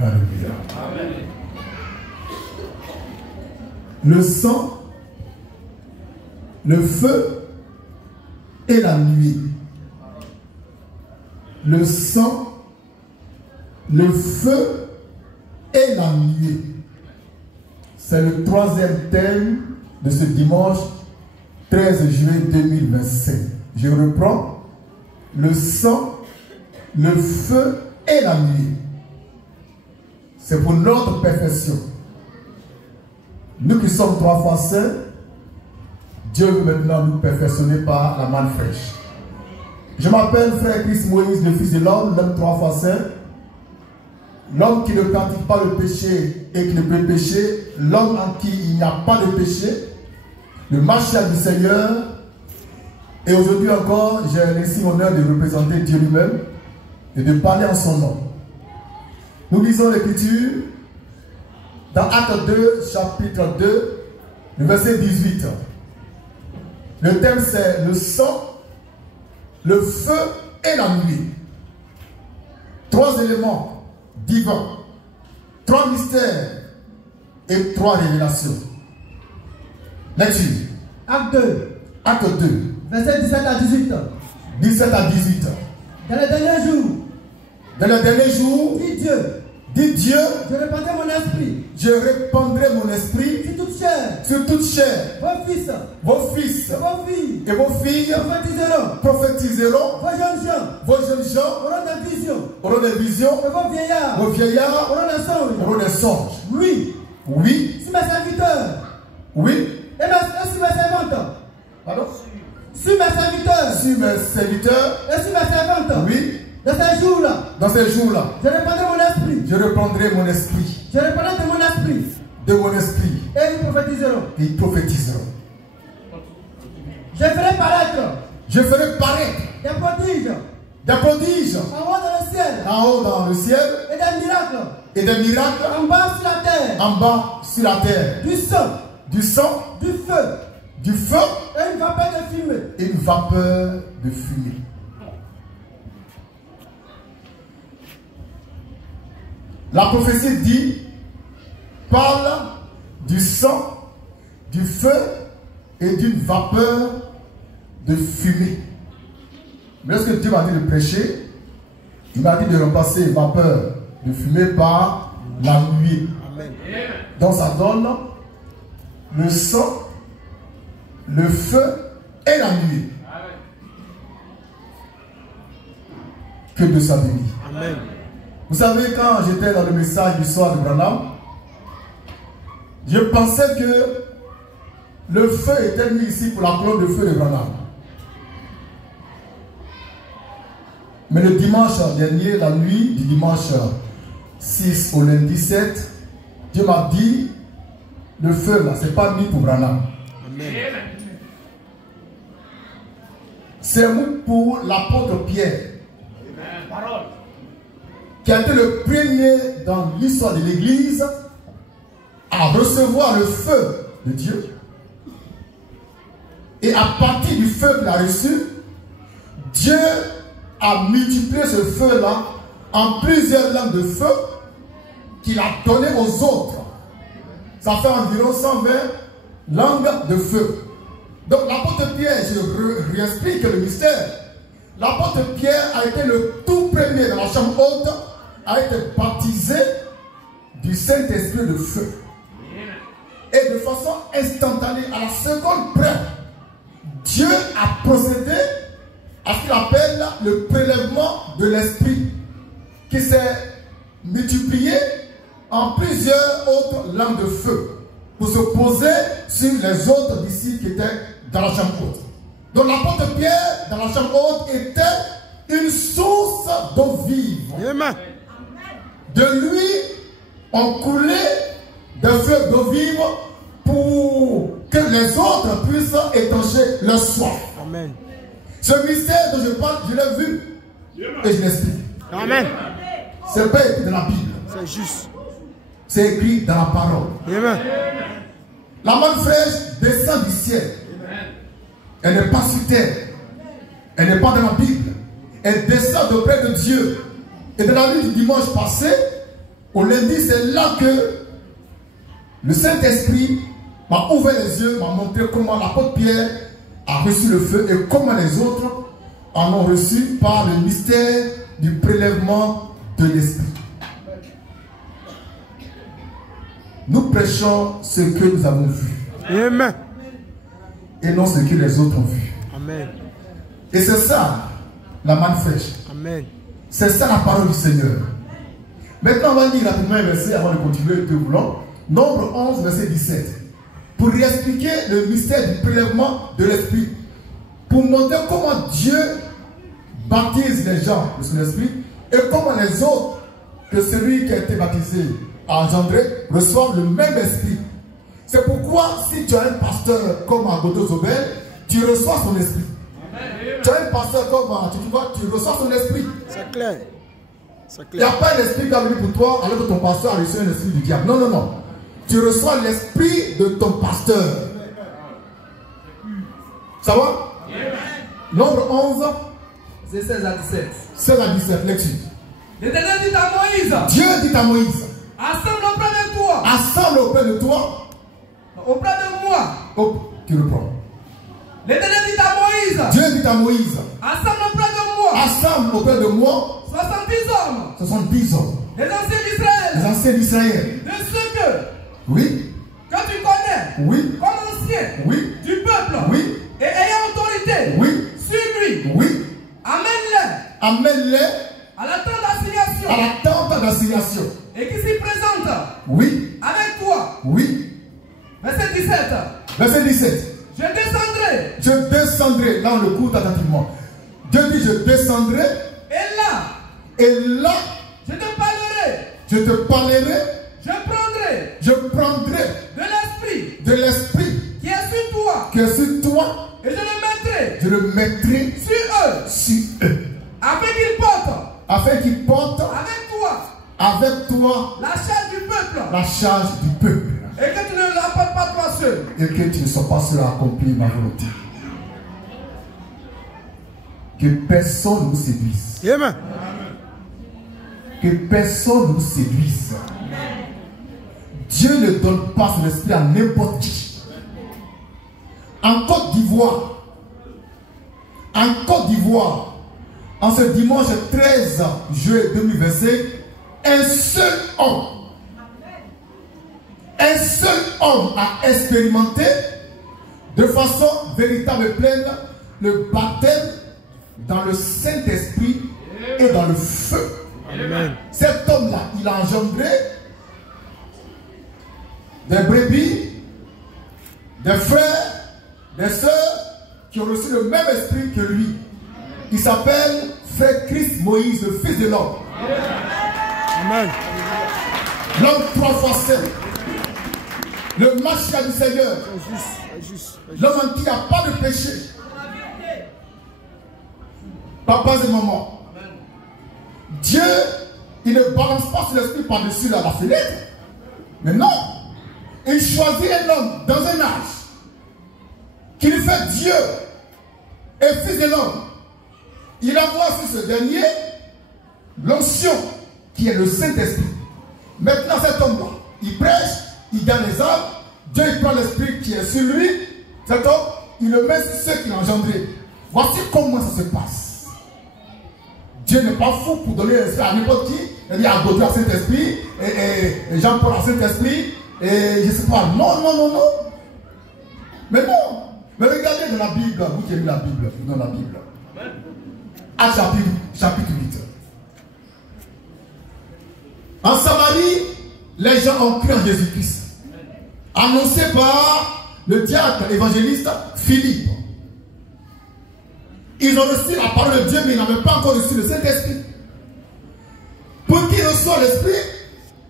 Alléluia. Le sang, le feu et la nuée. Le sang, le feu et la nuée. C'est le troisième thème de ce dimanche 13 juillet 2025. Je reprends. Le sang, le feu et la nuée. C'est pour notre perfection. Nous qui sommes 3 fois saints, Dieu veut maintenant nous perfectionner par la manne fraîche. Je m'appelle frère Christ Moïse, le fils de l'homme 3 fois saint. L'homme qui ne pratique pas le péché et qui ne peut pécher, l'homme en qui il n'y a pas de péché, le marchand du Seigneur. Et aujourd'hui encore, j'ai l'insigne honneur de représenter Dieu lui-même et de parler en son nom. Nous lisons l'Écriture dans Acte 2, chapitre 2, le verset 18. Le thème c'est le sang, le feu et la nuée. 3 éléments divins, 3 mystères et 3 révélations. Lecture. Acte 2. Acte 2. Verset 17 à 18. 17 à 18. Dans les derniers jours. Dans les derniers jours. Dit Dieu. Dit Dieu. Je répandrai mon esprit. Je répandrai mon esprit. Sur toute chair. Sur toute chair. Vos fils. Vos fils. Et vos filles. Et vos filles. Prophétiseront. Prophétiseront. Vos jeunes gens. Vos jeunes gens. Auront des visions. Auront des visions. Et vos vieillards. Vos vieillards. Auront des songes. Auront des songes. Oui. Oui. Si mes serviteurs. Oui. Et si mes servantes. Pardon? Si mes serviteurs. Si mes serviteurs. Et si mes servantes. Oui. Dans ces jours-là. Dans ces jours-là. Je répandrai mon esprit. Je reprendrai mon esprit. Je répandrai de mon esprit. De mon esprit. Et ils prophétiseront. Et ils prophétiseront. Je ferai paraître. Je ferai paraître. Des prodiges. Des prodiges. En haut dans le ciel. En haut dans le ciel. Et des miracles. Et des miracles. En bas sur la terre. En bas sur la terre. Du sang. Du sang. Du feu. Du feu. Et une vapeur de fumée. Et une vapeur de fumée. La prophétie dit, parle du sang, du feu et d'une vapeur de fumée. Mais lorsque Dieu m'a dit de prêcher, il m'a dit de remplacer vapeur de fumée par la nuée. Amen. Donc ça donne le sang, le feu et la nuée. Que Dieu soit béni. Amen. Vous savez, quand j'étais dans le message du soir de Branham, je pensais que le feu était mis ici pour la colonne de feu de Branham. Mais le dimanche dernier, la nuit du dimanche 6 au lundi 7, Dieu m'a dit, le feu là, c'est pas mis pour Branham. Amen. C'est pour l'apôtre Pierre. Amen. Parole. Qui a été le premier dans l'histoire de l'Église à recevoir le feu de Dieu. Et à partir du feu qu'il a reçu, Dieu a multiplié ce feu-là en plusieurs langues de feu qu'il a donné aux autres. Ça fait environ 120 langues de feu. Donc l'apôtre Pierre, je réexplique le mystère. L'apôtre Pierre a été le tout premier dans la chambre haute, a été baptisé du Saint-Esprit de feu. Et de façon instantanée, à la seconde près, Dieu a procédé à ce qu'il appelle le prélèvement de l'Esprit, qui s'est multiplié en plusieurs autres langues de feu, pour se poser sur les autres disciples qui étaient dans la chambre haute. Donc l'apôtre Pierre, dans la chambre haute, était une source d'eau vive. Amen. De lui ont coulé des fleuves d'eau vive pour que les autres puissent étancher leur soif. Amen. Ce mystère dont je parle, je l'ai vu et je l'explique. Amen. C'est pas écrit dans la Bible. C'est juste. C'est écrit dans la parole. Amen. La manne fraîche descend du ciel. Elle n'est pas sur terre. Elle n'est pas dans la Bible. Elle descend auprès de Dieu. Et dans la nuit du dimanche passé, Au lundi, c'est là que le Saint-Esprit m'a ouvert les yeux, m'a montré comment l'apôtre Pierre a reçu le feu et comment les autres en ont reçu par le mystère du prélèvement de l'Esprit. Nous prêchons ce que nous avons vu. Amen. Et non ce que les autres ont vu. Amen. Et c'est ça, la manne fraîche. Amen. C'est ça la parole du Seigneur. Maintenant, on va lire rapidement un verset avant de continuer que nous voulons. Nombre 11, verset 17. Pour réexpliquer le mystère du prélèvement de l'Esprit. Pour montrer comment Dieu baptise les gens de son Esprit et comment les autres, que celui qui a été baptisé a engendré, reçoivent le même Esprit. C'est pourquoi si tu as un pasteur comme Agoto Zobel, tu reçois son Esprit. Tu as un pasteur comme tu reçois son Esprit. C'est clair. Il n'y a pas un esprit qui a venu pour toi alors que ton pasteur a reçu un esprit du diable. Non, non, non. Tu reçois l'esprit de ton pasteur. Ça va? Nombre 11. C'est 16 à 17. 16 à 17, lecture. L'Éternel dit à Moïse. Dieu dit à Moïse. Assemble auprès de toi. Assemble auprès de toi. Auprès de moi. Hop, tu reprends. L'Éternel dit à Moïse. Dieu dit à Moïse. Assemble auprès de moi. Assemble auprès de moi. 70 hommes. 70 hommes. Les anciens d'Israël. Les anciens d'Israël. De ceux que. Oui. Que tu connais. Oui. Comme anciens. Oui. Du peuple. Oui. Et ayant autorité. Oui. Sur lui. Oui. Amène-les. Amène-les À la tente d'assignation. à la tente d'assignation. Et qui s'y présente. Oui. Avec toi. Oui. Verset 17. Verset 17. Je descendrai. Je descendrai. Là, on le court attentivement. Dieu dit, je descendrai. Et là. Et là, Je te parlerai. je te parlerai. Je prendrai. De l'esprit. Qui est sur toi. Que sur toi. Et je le mettrai. Je le mettrai Sur eux. sur eux. Afin qu'ils portent. Afin qu'ils portent avec toi la charge du peuple. la charge du peuple. Et que tu ne l'apportes pas toi seul. Et que tu ne sois pas seul à accomplir ma volonté. Que personne ne nous séduise. Amen. Que personne ne nous séduise. Dieu ne donne pas son esprit à n'importe qui. En Côte d'Ivoire, en ce dimanche 13 juillet 2025, un seul homme a expérimenté de façon véritable et pleine le baptême dans le Saint-Esprit et dans le feu. Amen. Cet homme-là, il a engendré des brebis, des frères, des sœurs qui ont reçu le même esprit que lui. Il s'appelle Frère Christ Moïse, le Fils de l'homme. Amen. L'homme 3 fois saint. Le Machia du Seigneur. L'homme en qui il n'y a pas de péché. Papas et mamans. Dieu, il ne balance pas son esprit par-dessus la fenêtre. Mais non. Il choisit un homme dans un âge qui lui fait Dieu et Fils de l'homme. Il envoie sur ce dernier l'onction qui est le Saint-Esprit. Maintenant cet homme-là, il prêche, il gagne les âmes, Dieu il prend l'esprit qui est sur lui, cet homme, il le met sur ceux qui l'ont engendré. Voici comment ça se passe. Dieu n'est pas fou pour donner l'esprit à n'importe qui. Il dit à Gaudry à Saint-Esprit, et Jean-Paul à Saint-Esprit, et je ne sais pas. Non, non, non, non. Mais non. Mais regardez dans la Bible, vous qui avez lu la Bible, dans la Bible. Actes chapitre 8. En Samarie, les gens ont cru en Jésus-Christ. Annoncé par le diacre évangéliste Philippe. Ils ont reçu la parole de Dieu, mais ils n'avaient pas encore reçu le Saint-Esprit. Pour qu'ils reçoivent l'Esprit,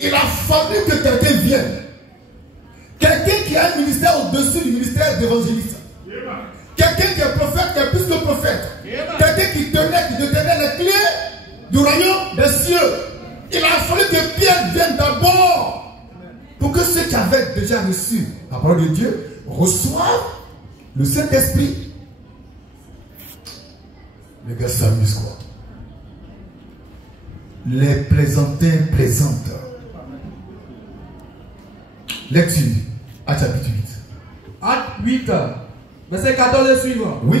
il a fallu que quelqu'un vienne. Quelqu'un qui a un ministère au-dessus du ministère d'évangéliste. Quelqu'un qui est prophète, qui est plus que prophète. Quelqu'un qui détenait les clés du royaume des cieux. Il a fallu que Pierre vienne d'abord pour que ceux qui avaient déjà reçu la parole de Dieu reçoivent le Saint-Esprit. Les gars s'amusent quoi? Les plaisantins plaisantent. Lecture. Acte chapitre 8. Acte 8, verset 14 et suivant. Oui.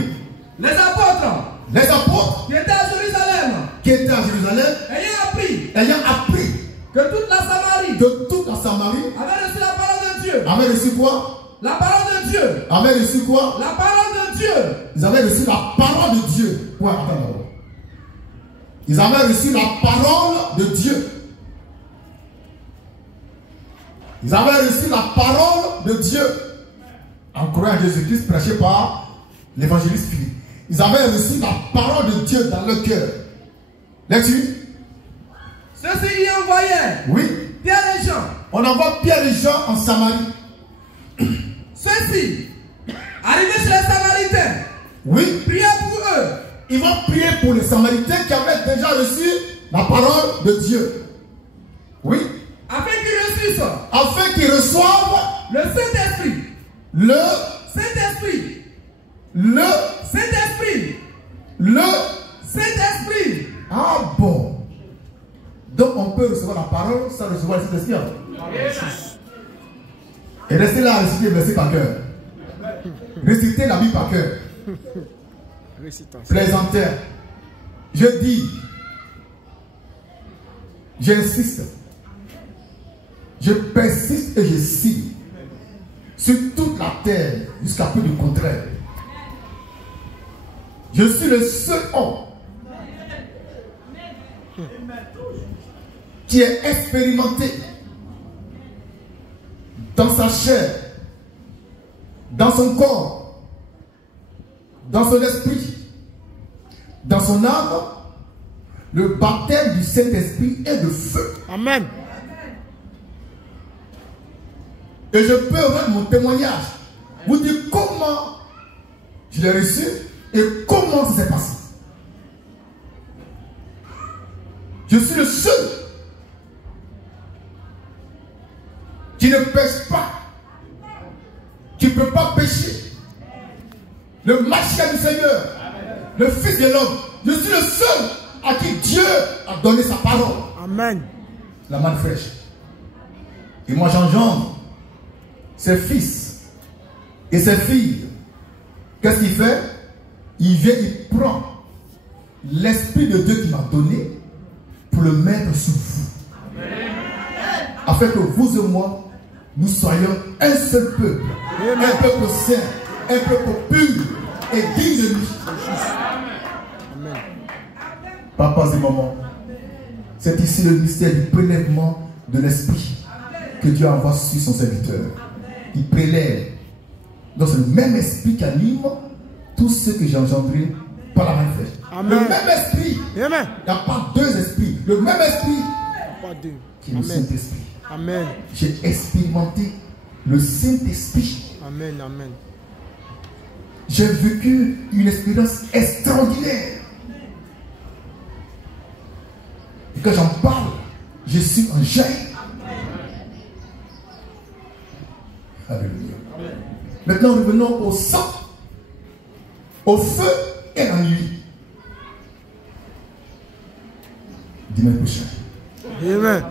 Les apôtres Les apôtres qui étaient à Jérusalem, qui étaient à Jérusalem, ayant appris que toute la Samarie avait reçu la parole de Dieu. Avaient reçu quoi? La parole de Dieu. Avaient reçu quoi? La parole de Dieu. Ils avaient reçu la parole de Dieu. Ouais, attends. Ils avaient reçu la parole de Dieu. Ils avaient reçu la parole de Dieu en croyant en Jésus-Christ prêché par l'évangéliste Philippe. Ils avaient reçu la parole de Dieu dans leur cœur. Lecture. Ceux-ci y envoyaient Oui. Pierre et Jean. On envoie Pierre et Jean en Samarie. Ceux-ci, arrivés chez les Samaritains, Oui. priaient pour eux. Ils vont prier pour les Samaritains qui avaient déjà reçu la parole de Dieu. Oui. Afin qu'ils reçussent Afin qu'ils reçoivent le Saint-Esprit. le Saint-Esprit. Le Saint-Esprit. Le Saint-Esprit. Ah bon. Donc on peut recevoir la parole sans recevoir le Saint-Esprit. Et restez là à réciter le verset par cœur. Réciter la Bible par cœur. Plaisanteur. Je dis, j'insiste, je persiste et je signe sur toute la terre jusqu'à peu du contraire. Je suis le seul homme qui est expérimenté dans sa chair, dans son corps, dans son esprit, dans son âme, le baptême du Saint-Esprit et de feu. Amen. Et je peux rendre mon témoignage. Vous dire comment je l'ai reçu et comment ça s'est passé. Je suis le seul qui ne pêche pas, qui ne peut pas pécher. Le Machia du Seigneur, le Fils de l'homme. Je suis le seul à qui Dieu a donné sa parole. Amen. La manne fraîche. Et moi j'engendre ses fils et ses filles. Qu'est-ce qu'il fait? Il vient, il prend l'Esprit de Dieu qu'il m'a donné pour le mettre sous vous. Afin que vous et moi, nous soyons un seul peuple. Amen. Un peuple saint, un peuple pur et digne de lui. Amen. Papas et mamans, c'est ici le mystère du prélèvement de l'Esprit que Dieu envoie sur son serviteur. Il prélève. Donc c'est le même esprit qui anime tous ceux que j'ai engendrés par la main fraîche. Amen. Le même esprit. Amen. Il n'y a pas deux esprits. Le même esprit Pas deux. qui est le Amen. Saint-Esprit. Amen. J'ai expérimenté le Saint-Esprit. Amen. Amen. J'ai vécu une expérience extraordinaire. Et quand j'en parle, je suis en jaillit. Alléluia. Maintenant, revenons au sang, au feu et à la nuit. Dimanche prochain. Amen.